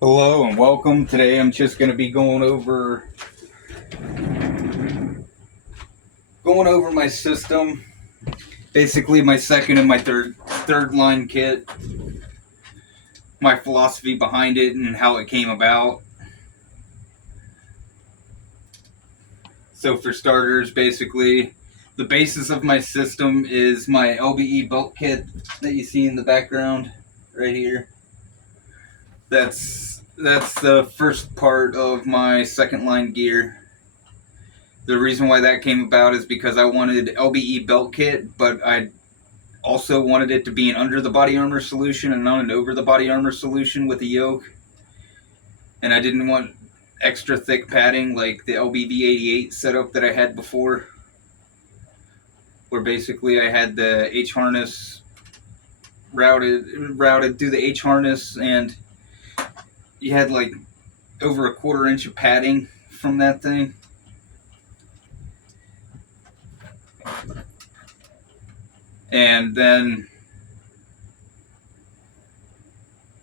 Hello and welcome. Today I'm just going to be going over my system, basically my second and my third line kit, my philosophy behind it and how it came about. So for starters, basically the basis of my system is my LBE belt kit that you see in the background right here. That's the first part of my second line gear. The reason why that came about is because I wanted LBE belt kit, but I also wanted it to be an under the body armor solution and not an over the body armor solution with a yoke. And I didn't want extra thick padding like the LBV88 setup that I had before, where basically I had the H harness routed through the H harness, and you had like over a 1/4 inch of padding from that thing. And then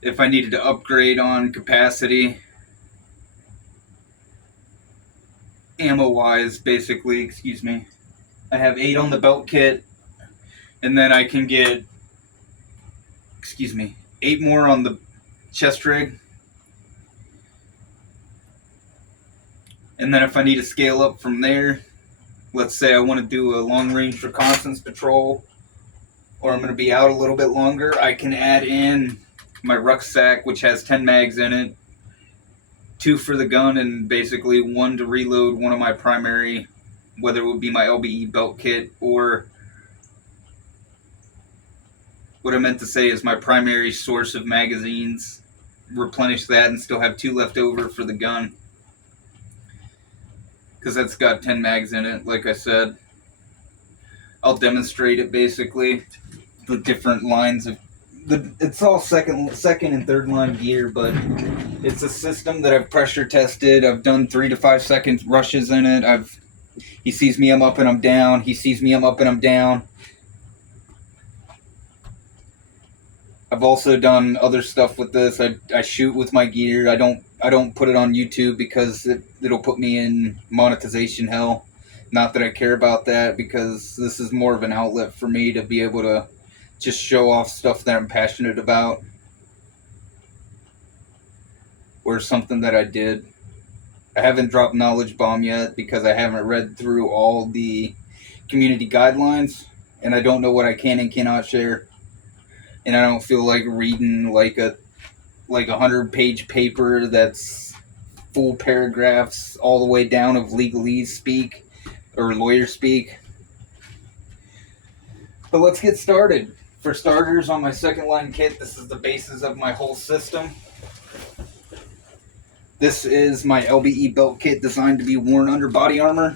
if I needed to upgrade on capacity, ammo wise, basically, I have 8 on the belt kit, and then I can get 8 more on the chest rig. And then if I need to scale up from there, let's say I want to do a long range reconnaissance patrol, or I'm going to be out a little bit longer, I can add in my rucksack, which has 10 mags in it, 2 for the gun, and basically 1 to reload one of my primary, whether it would be my LBE belt kit or what I meant to say is my primary source of magazines. Replenish that and still have 2 left over for the gun, because that's got 10 mags in it, like I said. I'll demonstrate it basically, the different lines of it's all second and third line gear, but it's a system that I've pressure tested. I've done 3 to 5 second rushes in it. He sees me, I'm up and I'm down. He sees me, I'm up and I'm down. I've also done other stuff with this. I shoot with my gear. I don't put it on YouTube because it'll put me in monetization hell. Not that I care about that, because this is more of an outlet for me to be able to just show off stuff that I'm passionate about, or something that I did. I haven't dropped knowledge bomb yet because I haven't read through all the community guidelines, and I don't know what I can and cannot share. And I don't feel like reading like a 100-page paper that's full paragraphs all the way down of legalese speak or lawyer speak. But let's get started. For starters, on my second line kit, this is the basis of my whole system. This is my LBE belt kit designed to be worn under body armor.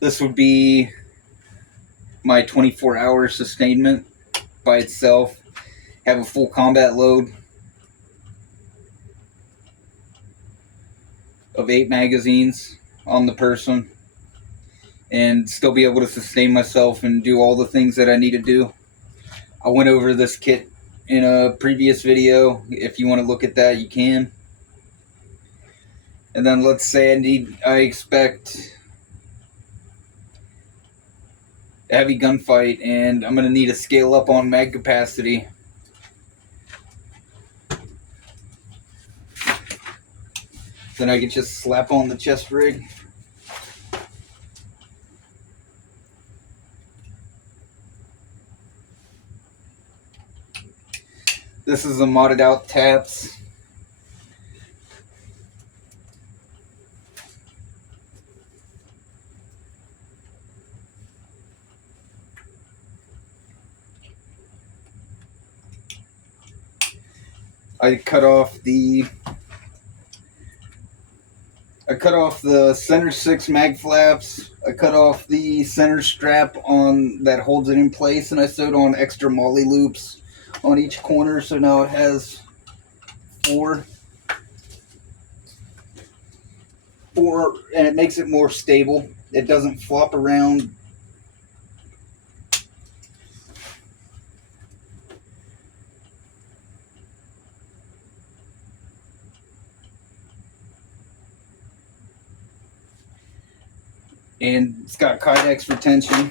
This would be my 24-hour sustainment by itself. Have a full combat load of 8 magazines on the person, and still be able to sustain myself and do all the things that I need to do. I went over this kit in a previous video. If you want to look at that, you can. And then let's say I expect a heavy gunfight, and I'm going to need to scale up on mag capacity. Then I can just slap on the chest rig. This is a modded out TAPS. I cut off the center 6 mag flaps. I cut off the center strap on that holds it in place, and I sewed on extra molly loops on each corner, so now it has 4, and it makes it more stable. It doesn't flop around And it's got Kydex retention.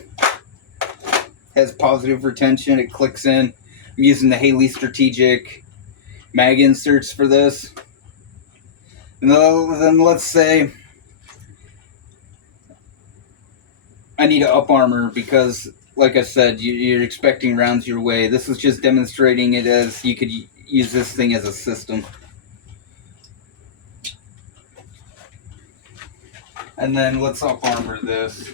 Has positive retention. It clicks in. I'm using the Haley Strategic mag inserts for this. And then let's say I need to up armor because, like I said, you're expecting rounds your way. This is just demonstrating it as you could use this thing as a system. And then let's up armor this.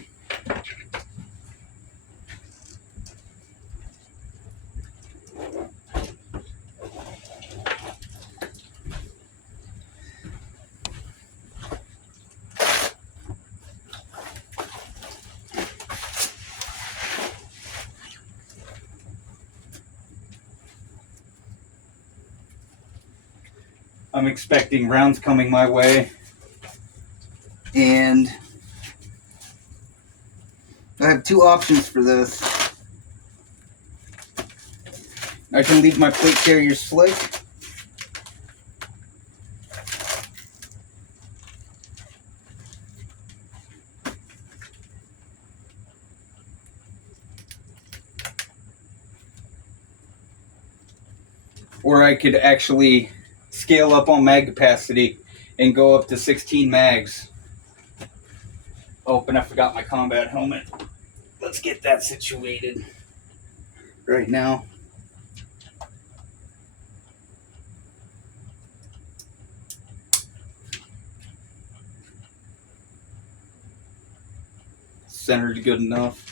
I'm expecting rounds coming my way. And I have two options for this. I can leave my plate carrier slick. Or I could actually scale up on mag capacity and go up to 16 mags. Oh, and I forgot my combat helmet. Let's get that situated right now. Centered good enough.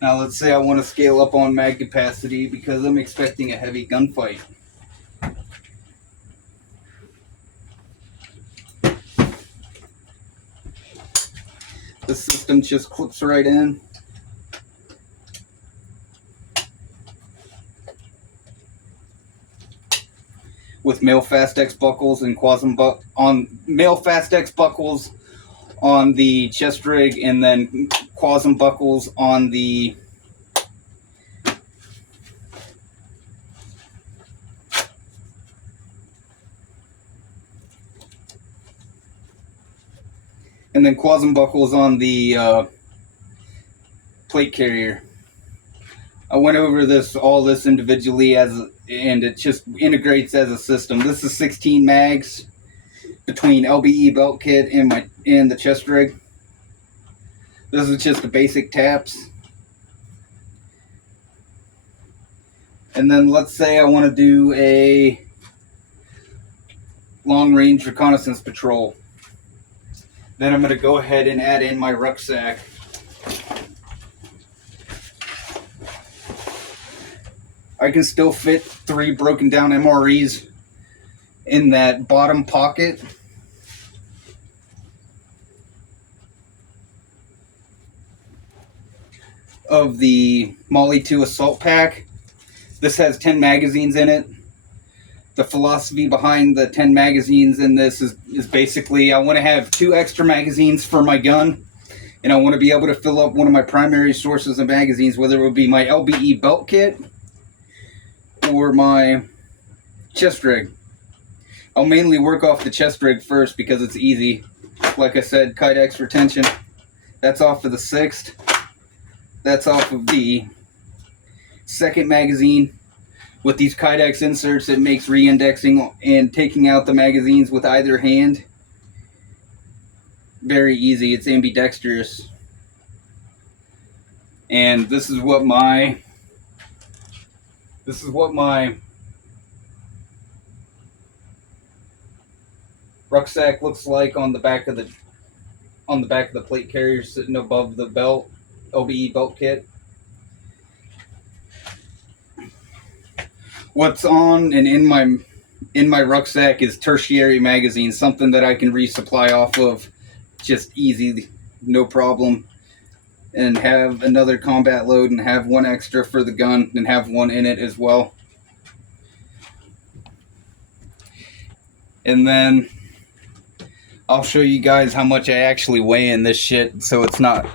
Now let's say I want to scale up on mag capacity because I'm expecting a heavy gunfight. The system just clips right in. With male Fastex buckles and male Fastex buckles on the chest rig, and then Quasm buckles on the plate carrier. I went over all this individually and it just integrates as a system. This is 16 mags between LBE belt kit and the chest rig. This is just the basic taps. And then let's say I want to do a long range reconnaissance patrol. Then I'm going to go ahead and add in my rucksack. I can still fit 3 broken down MREs in that bottom pocket. Of the Molly 2 assault pack. This has 10 magazines in it. The philosophy behind the 10 magazines in this is basically I want to have 2 extra magazines for my gun, and I want to be able to fill up one of my primary sources of magazines, whether it would be my LBE belt kit or my chest rig. I'll mainly work off the chest rig first because it's easy. Like I said, Kydex retention. That's off of the 6th. That's off of the 2nd magazine. With these Kydex inserts, it makes re-indexing and taking out the magazines with either hand very easy. It's ambidextrous. And this is what my rucksack looks like on the back of the plate carrier sitting above the belt, LBE belt kit. What's on and in my rucksack is tertiary magazines, something that I can resupply off of just easy, no problem, and have another combat load and have 1 extra for the gun and have 1 in it as well. And then I'll show you guys how much I actually weigh in this shit, so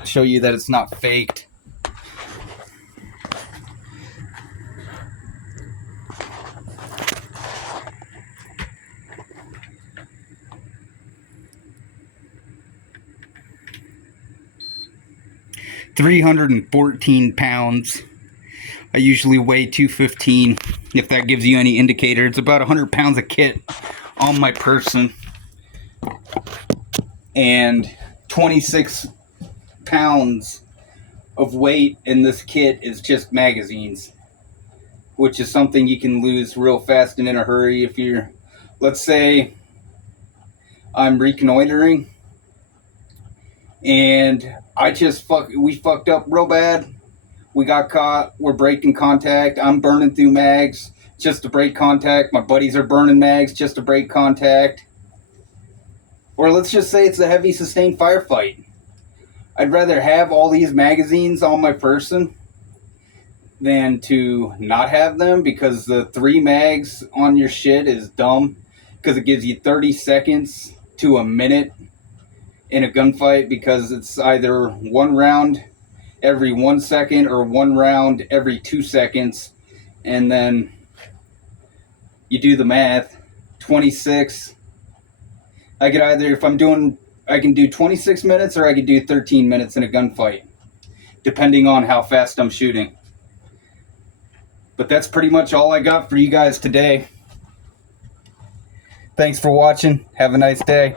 show you that it's not faked. 314 pounds. I usually weigh 215, if that gives you any indicator. It's about 100 pounds of kit on my person. And 26 pounds of weight in this kit is just magazines, which is something you can lose real fast and in a hurry. If you're, let's say I'm reconnoitering and we fucked up real bad. We got caught, we're breaking contact, I'm burning through mags just to break contact, my buddies are burning mags just to break contact. Or let's just say it's a heavy sustained firefight. I'd rather have all these magazines on my person than to not have them, because the 3 mags on your shit is dumb, because it gives you 30 seconds to a minute in a gunfight, because it's either 1 round every 1 second or 1 round every 2 seconds. And then you do the math, 26. I could either, if I'm doing, I can do 26 minutes or I could do 13 minutes in a gunfight, depending on how fast I'm shooting. But that's pretty much all I got for you guys today. Thanks for watching. Have a nice day.